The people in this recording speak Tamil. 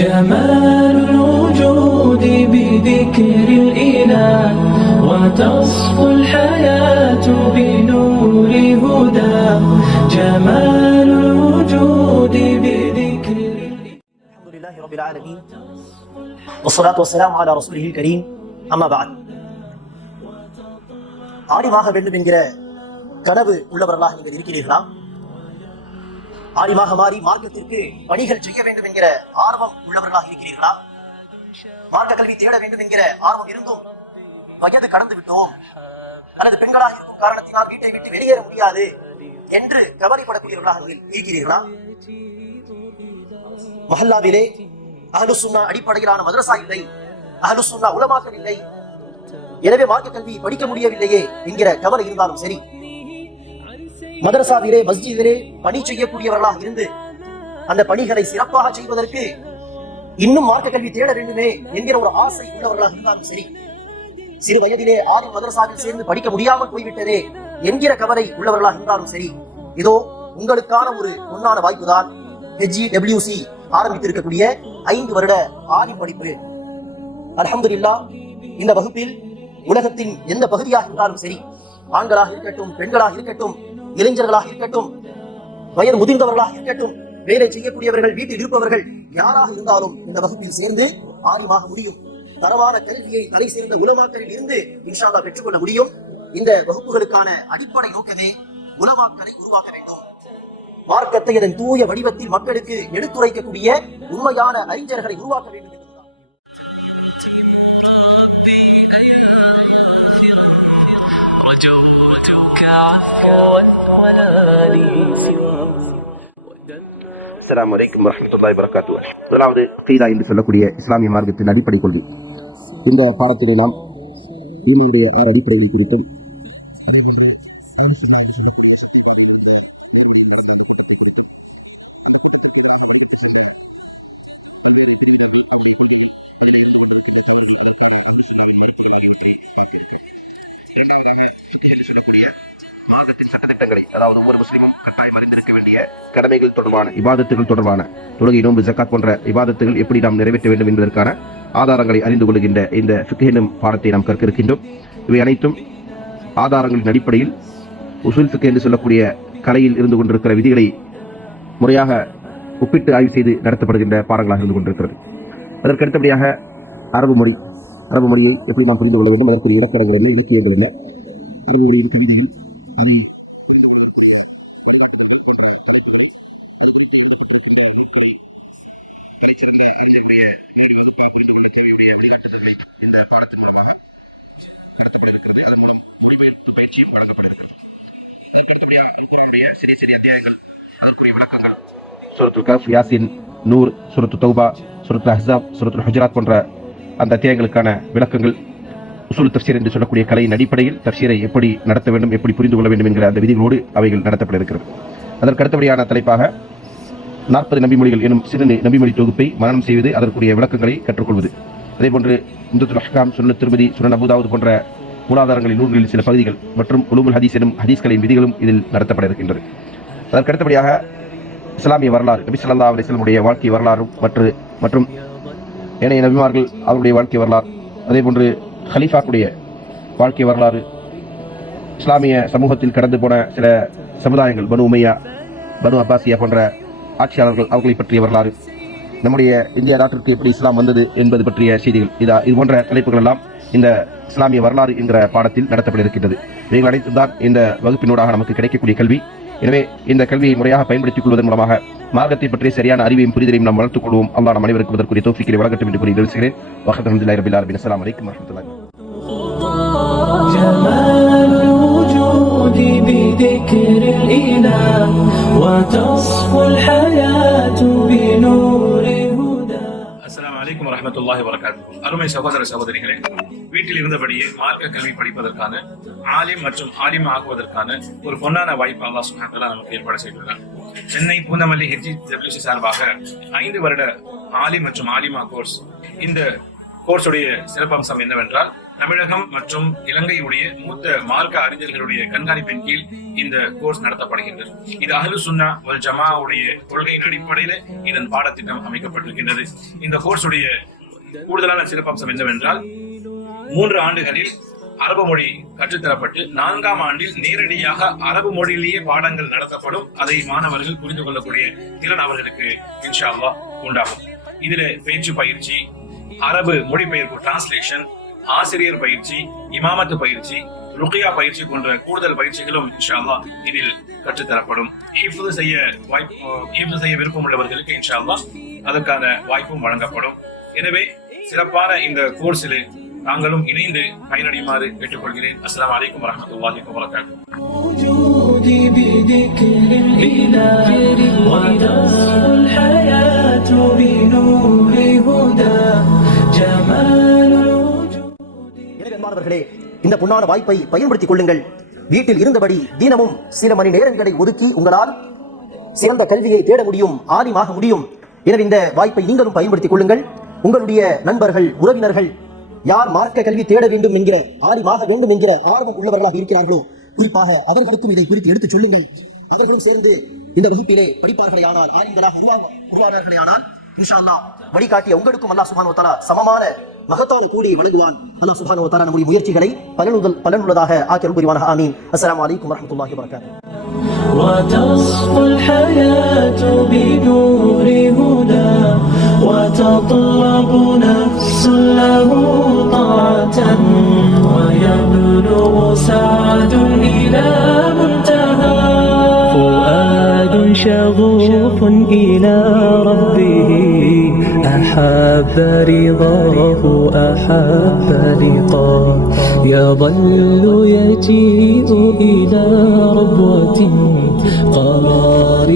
جمال الوجود بذكر الإله وتصفو الحياة بنور هدى. جمال الوجود بذكر الإله. الحمد لله رب العالمين والصلاة والسلام على رسوله الكريم. أما بعد. ஆலிமாக வேண்டும் என்கிற கனவு உள்ளவர்களாக நீங்கள் இருக்கிறீர்களா? ஆலிமாக மாறி மார்க்கத்திற்கு பணிகள் செய்ய வேண்டும் என்கிற ஆர்வம் உள்ளவர்களாக இருக்கிறீர்களா? மார்க்க கல்வி தேட வேண்டும் என்கிற ஆர்வம் இருந்தும் வயது கடந்து விட்டோம் அல்லது பெண்களாக இருக்கும் காரணத்தினால் வீட்டை விட்டு வெளியேற முடியாது என்று கவலைப்படக்கூடியவர்களாக இருக்கிறீர்களா? மஹல்லாவிலே அஹ்லுஸ் சுன்னா அடிப்படையிலான மதரசா இல்லை, அஹ்லுஸ் சுன்னா உலமாக்கள் இல்லை, எனவே மார்க்க கல்வி படிக்க முடியவில்லையே என்கிற கவலை இருந்தாலும் சரி, மதரசாவிலே மஸ்ஜிதிலே பணி செய்யக்கூடியவர்களாக இருந்து அந்த பணிகளை சிறப்பாக செய்வதற்கு இன்னும் மார்க்க கல்வி தேட வேண்டுமே என்கிற ஒரு ஆசை உள்ளவர்களாக இருந்தாலும் சரி, சிறு வயதிலே ஆதி மதரசாவில் சேர்ந்து படிக்க முடியாமல் போய்விட்டதே என்கிற கவலை உள்ளவர்களாக இருந்தாலும் சரி, இதோ உங்களுக்கான ஒரு பொன்னான வாய்ப்புதான் HGWC ஆரம்பித்திருக்கக்கூடிய 5 வருட ஆலிம் படிப்பு. அல்ஹம்துலில்லாஹ், இந்த வகுப்பில் உலகத்தின் எந்த பகுதியாக இருந்தாலும் சரி, ஆண்களாக இருக்கட்டும், பெண்களாக இருக்கட்டும், இளைஞர்களாக இருக்கட்டும், வயது முதிர்ந்தவர்களாக இருக்கட்டும், வேலை செய்யக்கூடியவர்கள், வீட்டில் இருப்பவர்கள் யாராக இருந்தாலும் இந்த வகுப்பில் சேர்ந்து ஆலிமாக முடியும். தரமான கல்வியை தலை சேர்ந்த உலமாக்களில் இருந்து இன்ஷா அல்லாஹ் பெற்றுக்கொள்ள முடியும். இந்த வகுப்புகளுக்கான அடிப்படை நோக்கமே உலமாக்களை உருவாக்க வேண்டும். மார்க்கத்தை அதன் தூய வடிவத்தில் மக்களுக்கு எடுத்துரைக்கக்கூடிய உண்மையான அறிஞர்களை உருவாக்க வேண்டும். அஸ்ஸலாமு அலைக்கும் வரஹ்மத்துல்லாஹி வபரகாத்துஹு. முதலாவது கீதா என்று சொல்லக்கூடிய இஸ்லாமிய மார்க்கத்தின் அடிப்படை கொள்கை. இந்த பாடத்திலே நாம் ஈமானுடைய 6 அடிப்படைகள் குறித்தும் அதாவது ஒரு முஸ்லிமும் கட்டாயம் அறிந்திருக்க வேண்டிய கடமைகள் தொடர்பான இபாதத்துகள் தொடர்பான தொழுகை, நோன்பு, ஜக்காத் போன்ற இபாதத்துகள் எப்படி நாம் நிறைவேற்ற வேண்டும் என்பதற்கான ஆதாரங்களை அறிந்து கொள்கின்ற இந்த ஃபிக்ஹ் எனும் பாடத்தை நாம் கற்க இருக்கின்றோம். இவை அனைத்தும் ஆதாரங்களின் அடிப்படையில் உசூல் ஃபிக்ஹ் என்று சொல்லக்கூடிய கலையில் இருந்து கொண்டிருக்கிற விதிகளை முறையாக ஒப்பிட்டு ஆய்வு செய்து நடத்தப்படுகின்ற பாடங்களாக இருந்து கொண்டிருக்கிறது. அதற்கடுத்தபடியாக அரபு மொழியை எப்படி நாம் புரிந்து கொள்ள வேண்டும், அதற்கு இலக்கணங்களை இலக்கிய வேண்டும். அரபு மொழியின் விதியில் சூரத்துல் கஹ்ஃப், யாசின், நூர், சூரத்துல் தௌபா, சூரத்துல் அஹ்ஸாப், சூரத்துல் ஹுஜராத் போன்ற அந்த அத்தியாயங்களுக்கான விளக்கங்கள் உசூல் தஃப்சீர் என்று சொல்லக்கூடிய கலையின் அடிப்படையில் தஃப்சீரை எப்படி நடத்த வேண்டும், எப்படி புரிந்து கொள்ள வேண்டும் என்கிற அந்த விதிகளோடு அவைகள் நடத்தப்பட இருக்கிறது. அதற்கு அடுத்தபடியான தலைப்பாக 40 நபிமொழிகள் எனும் சிறு நபிமொழி தொகுப்பை மனனம் செய்வது, அதற்குரிய விளக்கங்களை கற்றுக்கொள்வது. அதேபோன்று உம்தத்துல் அஹ்காம், சுன்னத் திர்மிதி, சுனன் அபூதாவூத் போன்ற மூலாதாரங்களின் நூல்களில் சில பகுதிகள் மற்றும் உலூமுல் ஹதீஸ் எனும் ஹதீஸ்களின் விதிகளும் இதில் நடத்தப்பட இருக்கின்றது. அதற்கடுத்தபடியாக இஸ்லாமிய வரலாறு, நபி ஸல்லல்லாஹு அலைஹி வஸல்லம் உடைய வாழ்க்கை வரலாறு மற்றும் ஏனைய நபிமார்கள் அவருடைய வாழ்க்கை வரலாறு, அதேபோன்று ஹலீஃபாக்குடைய வாழ்க்கை வரலாறு, இஸ்லாமிய சமூகத்தில் கடந்து போன சில சமுதாயங்கள், பனு உமையா, பனு அப்பாசியா போன்ற ஆட்சியாளர்கள், அவர்களை பற்றிய வரலாறு, நம்முடைய இந்தியா நாட்டிற்கு எப்படி இஸ்லாம் வந்தது என்பது பற்றிய செய்திகள், இது போன்ற தலைப்புகள் எல்லாம் இந்த இஸ்லாமிய வரலாறு என்கிற பாடத்தில் நடத்தப்பட இருக்கின்றது. இவைகள் அனைத்தும் தான் இந்த வகுப்பினூடாக நமக்கு கிடைக்கக்கூடிய கல்வி. எனவே இந்த கல்வியை முறையாக பயன்படுத்திக் கொள்வதன் மூலமாக மார்க்கத்தை பற்றிய சரியான அறிவையும் புரிதலையும் நாம் வளர்த்துக் கொள்வோம். அல்லாஹ் நம் அனைவருக்கும் அதற்குரிய தௌஃபீக்கை வழங்கட்டும் என்று கூறி நிறுத்துகிறேன். வஹ்தஹம்துலில்லாஹி ரப்பில் ஆலமீன். அஸ்ஸலாமு அலைக்கும் வரஹ்மத்துல்லாஹி. جمال الوجود بذكر الإله وتصفو الحياة بنور هدى. அஸ்ஸலாமு அலைக்கும் வரஹ்மத்துல்லாஹி வபரகாத்துஹு. அருமை சகோதர சகோதரிகளே, வீட்டில் இருந்தபடியே மார்க்க கல்வி படிப்பதற்கான, ஆலிம் மற்றும் ஆலிம் ஆகுவதற்கான ஒரு பொன்னான வாய்ப்பு அல்லாஹ் சுப்ஹானஹு வ தஆலா நமக்கு ஏற்பாடு செய்துள்ளார். சென்னை பூந்தமல்லி HGWC சார்பாக 5 வருட ஆலிம் மற்றும் ஆலிமா கோர்ஸ். இந்த கோர்ஸுடைய சிறப்பம்சம் என்னவென்றால், தமிழகம் மற்றும் இலங்கையுடைய மூத்த மார்க்க அறிஞர்களுடைய கண்காணிப்பின் கீழ் இந்த கோர்ஸ் நடத்தப்படுகின்றது. இது அஹ்லு சுன்னா வல் ஜமாவுடைய கொள்கையின் அடிப்படையில இதன் பாடத்திட்டம் அமைக்கப்பட்டிருக்கின்றது. இந்த கோர்ஸுடைய கூடுதலான சிறப்பம்சம் என்னவென்றால் 3 ஆண்டுகளில் அரபு மொழி கற்றுத்தரப்பட்டு 4ஆம் ஆண்டில் நேரடியாக அரபு மொழியிலேயே பாடங்கள் நடத்தப்படும். அதை மாணவர்கள் புரிந்து கொள்ளக்கூடிய திறன் அவர்களுக்கு இன்ஷா அல்லாஹ் உண்டாகும். இதுல பேச்சு பயிற்சி, அரபு மொழிபெயர்ப்பு டிரான்ஸ்லேஷன், ஆசிரியர் பயிற்சி, இமாமத்து பயிற்சி, ருக்கியா பயிற்சி போன்ற கூடுதல் பயிற்சிகளும் இன்ஷா அல்லாஹ் இதில் கற்றுத்தரப்படும். ஹிஃப்து செய்ய விருப்பம் உள்ளவர்களுக்கு இன்ஷா அல்லாஹ் அதற்கான வாய்ப்பும் வழங்கப்படும். எனவே சிறப்பான இந்த கோர்ஸில் நாங்களும் இணைந்து பயனடையுமாறு கேட்டுக்கொள்கிறேன். அஸ்ஸலாமு அலைக்கும் வரஹ்மத்துல்லாஹி வபரகாத்துஹு. وجودي بذكر الإله وتصفو الحياة بنور هدى جمال الوجود. எனவே அன்பானவர்களே, இந்த பொன்னான வாய்ப்பை பயன்படுத்திக் கொள்ளுங்கள். வீட்டில் இருந்தபடி தினமும் சில மணி நேரங்களை ஒதுக்கி உங்களால் சிறந்த கல்வியை தேட முடியும், ஆலிமாக முடியும். எனவே இந்த வாய்ப்பை நீங்களும் பயன்படுத்திக் கொள்ளுங்கள். உங்களுடைய நண்பர்கள், உறவினர்கள் யார் மார்க்க கல்வி தேட வேண்டும் என்கிற, ஆலிமாக வேண்டும் என்கிற ஆர்வம் உள்ளவர்களாக இருக்கிறார்களோ குறிப்பாக அவர்களுக்கும் இதை குறித்து எடுத்துச் சொல்லுங்கள். அவர்களும் சேர்ந்து இந்த வகுப்பிலே படிப்பார்களேயானால், ஆலிம்களாக உருவானார்களே ஆனால் இன்ஷா அல்லாஹ் வழிகாட்டிய உங்களுக்கும் அல்லாஹ் சுப்ஹானஹு வ தஆலா சமமான மகத்தான கூலியை வழங்குவான். அல்லாஹ் சுப்ஹானஹு வ தஆலா நம்முடைய முயற்சிகளை பலனுள்ளதாக ஆக்கி அருள் புரிவானாக. ஆமீன். அஸ்ஸலாமு அலைக்கும் வரஹ்மத்துல்லாஹி வபரகாத்துஹு. وتصفو الحياة بنور هدى وتطلب نفس له طاعة ويبلغ سعد إلى منتهى فؤاد شغوف إلى ربه أحب رضاه أحب لقاه يظل يجيء إلى ربوة قرار